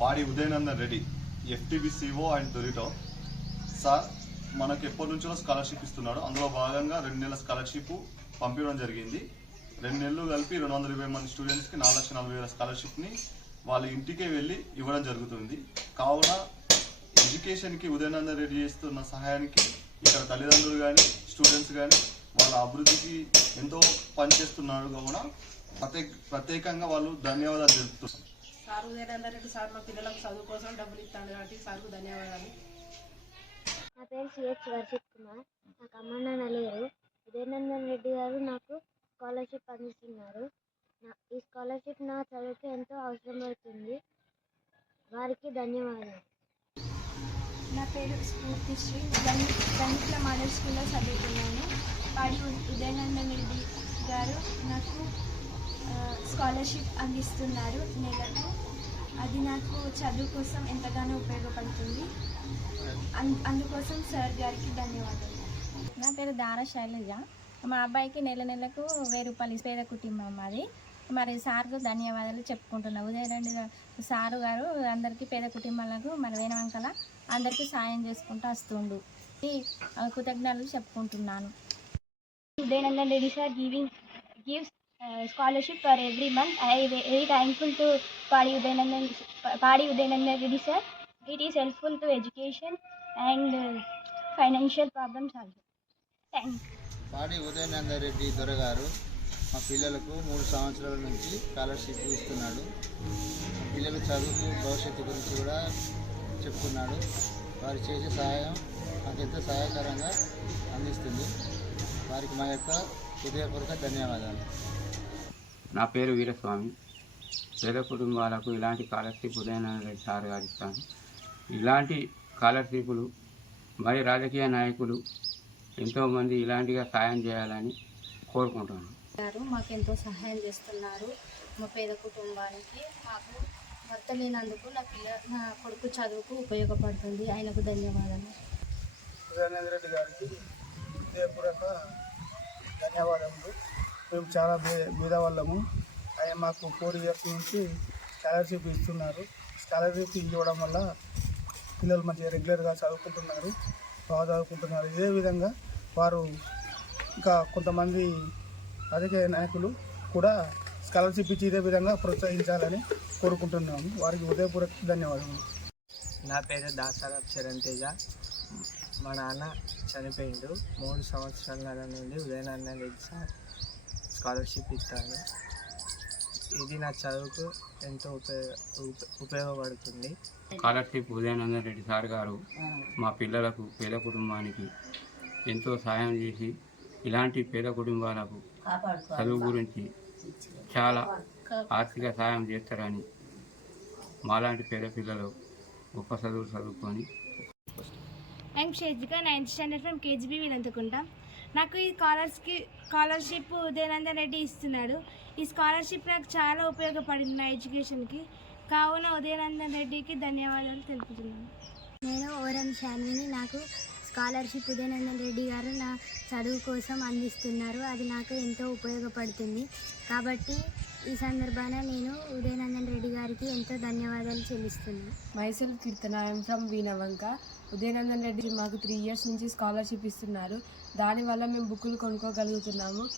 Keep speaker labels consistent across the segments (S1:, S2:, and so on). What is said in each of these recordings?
S1: పాడి Udayanandan Reddy FTBCO and దొరిటో sir మనకు ఎప్పటి నుంచో స్కాలర్షిప్ ఇస్తున్నాడు. అందులో భాగంగా రెండు నెలల స్కాలర్షిప్ పంపించడం జరిగింది. రెండు నెలలు కలిపి రెండు వందల ఇరవై మంది స్టూడెంట్స్కి నాలుగు లక్షల నలభై వేల స్కాలర్షిప్ని వాళ్ళ ఇంటికే వెళ్ళి ఇవ్వడం జరుగుతుంది. కావున ఎడ్యుకేషన్కి ఉదయనందన్ రెడ్డి చేస్తున్న సహాయానికి ఇక్కడ తల్లిదండ్రులు కానీ స్టూడెంట్స్ కానీ వాళ్ళ అభివృద్ధికి ఎంతో పనిచేస్తున్నారు. కావున ప్రత్యేక ప్రత్యేకంగా వాళ్ళు ధన్యవాదాలు తెలుపుతున్నారు.
S2: సార్ ఉదయనందన్ రెడ్డి సార్ మా పిల్లలకు చదువు కోసం డబ్బులు ఇస్తాడు కాబట్టి సార్కు ధన్యవాదాలు.
S3: నా పేరు సిహెచ్ వర్షిత్ కుమార్. నాకు అమ్మ నాన్న లేరు. ఉదయనందన్ రెడ్డి గారు నాకు స్కాలర్షిప్ అందిస్తున్నారు. నా ఈ స్కాలర్షిప్ నా చదువుకి ఎంతో అవసరం పడుతుంది. వారికి ధన్యవాదాలు.
S4: నా పేరు స్ఫూర్తిశ్రీ గణిత మోడల్ స్కూల్లో చదువుతున్నాను. పాడి ఉదయనందన్ రెడ్డి గారు నాకు స్కాలర్షిప్ అందిస్తున్నారు నెలకు. అది నాకు చదువు కోసం ఎంతగానో ఉపయోగపడుతుంది. అందుకోసం సార్ గారికి ధన్యవాదాలు.
S5: నా పేరు దార శైలజ. మా అబ్బాయికి నెల నెలకు వెయ్యి రూపాయలు పేద కుటుంబం మాది. మరి సార్కు ధన్యవాదాలు చెప్పుకుంటున్నా. ఉదయరెడ్డి సారు గారు అందరికీ పేద కుటుంబాలకు మన వేనవంకల అందరికీ సాయం చేసుకుంటూ వస్తుండు. కృతజ్ఞతలు చెప్పుకుంటున్నాను.
S4: Udayanandan Reddy sir giving gives scholarship for every month I very thankful to Padi Udayanandan Padi Udayanandan Reddy sir it is helpful to education and financial problem also thank
S6: Padi Udayananda Reddy దొరగారు మా పిల్లలకు మూడు సంవత్సరాల నుంచి scholarship ఇస్తున్నాడు. పిల్లలు పిల్లల చదువుకు భవిష్యత్తు గురించి కూడా చెప్తున్నాడు. వారు చేసే సహాయం మాకు సహాయకరంగా అందిస్తుంది. వారికి మా యొక్క హృదయపూర్వక ధన్యవాదాలు.
S7: నా పేరు వీరస్వామి. పేద కుటుంబాలకు ఇలాంటి స్కాలర్షిప్ ఉదయనారాయణ రెడ్డి సార్ గారు ఇస్తాను ఇలాంటి స్కాలర్షిప్లు మరి రాజకీయ నాయకులు ఎంతోమంది ఇలాంటిగా సాయం చేయాలని కోరుకుంటున్నాను.
S5: మాకు ఎంతో సహాయం చేస్తున్నారు మా పేద కుటుంబానికి. మాకు భర్త లేనందుకు నా పిల్ల నా కొడుకు చదువుకు ఉపయోగపడుతుంది. ఆయనకు ధన్యవాదాలు
S8: ఉదయనంద రెడ్డి గారికి హృదయపూర్వక ధన్యవాదములు. మేము చాలా బే బీద వాళ్ళము ఆయన మాకు ఫోర్ ఇయర్స్ నుంచి స్కాలర్షిప్ ఇస్తున్నారు. స్కాలర్షిప్ ఇవ్వడం వల్ల పిల్లలు మంచిగా రెగ్యులర్గా చదువుకుంటున్నారు బాగా చదువుకుంటున్నారు. ఇదే విధంగా వారు ఇంకా కొంతమంది రాజకీయ నాయకులు కూడా స్కాలర్షిప్ ఇచ్చి ఇదే విధంగా ప్రోత్సహించాలని కోరుకుంటున్నాము. వారికి ఉదయపూర్వక ధన్యవాదములు.
S9: నా పేరు దాసారాం చరణ్ తేజ మా నాన్న చనిపోయిండు. మూడు సంవత్సరాల నుండి ఉదయనారాయణ రెడ్డి సార్ స్కాలర్షిప్ ఇస్తాను. ఇది నా చదువుకు ఎంతో ఉపయోగ ఉప- ఉపయోగపడుతుంది.
S7: స్కాలర్షిప్ ఉదయనందన్ రెడ్డి సార్ గారు మా పిల్లలకు పేద కుటుంబానికి ఎంతో సాయం చేసి ఇలాంటి పేద కుటుంబాలకు చదువు గురించి చాలా ఆర్థిక సాయం చేస్తారని మాలాంటి పేద పిల్లలు గొప్ప చదువులు చదువుకొని
S4: I'm Shejika ninth standard from KGB Vinanthakunta నాకు ఈ స్కాలర్స్కి స్కాలర్షిప్ ఉదయనందన్ రెడ్డి ఇస్తున్నాడు. ఈ స్కాలర్షిప్ నాకు చాలా ఉపయోగపడింది నా ఎడ్యుకేషన్కి కావున ఉదయనందన్ రెడ్డికి ధన్యవాదాలు తెలుపుతున్నాను.
S3: నేను ఓరం శాన్విని నాకు స్కాలర్షిప్ ఉదయనందన్ రెడ్డి గారు నా చదువు కోసం అందిస్తున్నారు. అది నాకు ఎంతో ఉపయోగపడుతుంది. కాబట్టి ఈ సందర్భాన నేను ఉదయనందన్ రెడ్డి గారికి ఎంతో ధన్యవాదాలు చెల్లిస్తున్నాను
S2: myself Keerthana I'm from Veenavanka Udayanandan Reddy మాకు త్రీ ఇయర్స్ నుంచి స్కాలర్షిప్ ఇస్తున్నారు. దానివల్ల మేము బుక్కులు కొనుక్కోగలుగుతున్నాము.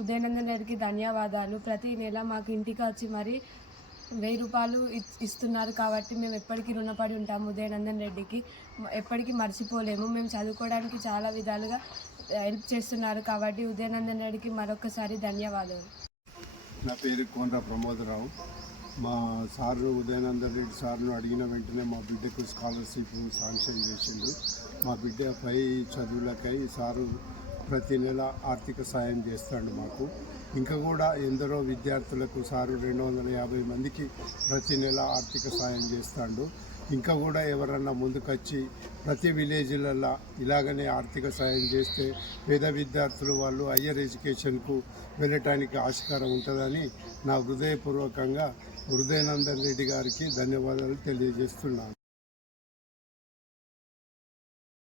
S2: ఉదయనందన్ రెడ్డికి ధన్యవాదాలు. ప్రతి నెల మాకు ఇంటికి వచ్చి మరి వెయ్యి రూపాయలు ఇ- ఇస్తున్నారు కాబట్టి మేము ఎప్పటికీ రుణపడి ఉంటాము ఉదయనందన్ రెడ్డికి. ఎప్పటికీ మర్చిపోలేము. మేము చదువుకోవడానికి చాలా విధాలుగా హెల్ప్ చేస్తున్నారు కాబట్టి ఉదయనందన్ రెడ్డికి మరొకసారి ధన్యవాదాలు.
S10: నా పేరు కోనరా ప్రమోదరావు. మా సార్ ఉదయనందన్ రెడ్డి సార్ను అడిగిన వెంటనే మా బిడ్డకు స్కాలర్షిప్ శాంక్షన్ చేసిండు. మా బిడ్డ పై చదువులకై సారు ప్రతి నెల ఆర్థిక సాయం చేస్తాడు మాకు. ఇంకా కూడా ఎందరో విద్యార్థులకు సారు రెండు వందల యాభై మందికి ప్రతి నెల ఆర్థిక సాయం చేస్తాడు. ఇంకా కూడా ఎవరన్నా ముందుకొచ్చి ప్రతి విలేజ్లల్లో ఇలాగనే ఆర్థిక సాయం చేస్తే పేద విద్యార్థులు వాళ్ళు హయ్యర్ ఎడ్యుకేషన్కు వెళ్ళటానికి ఆస్కారం ఉంటుందని నా హృదయపూర్వకంగా హృదయనందన్ రెడ్డి గారికి ధన్యవాదాలు తెలియజేస్తున్నాను.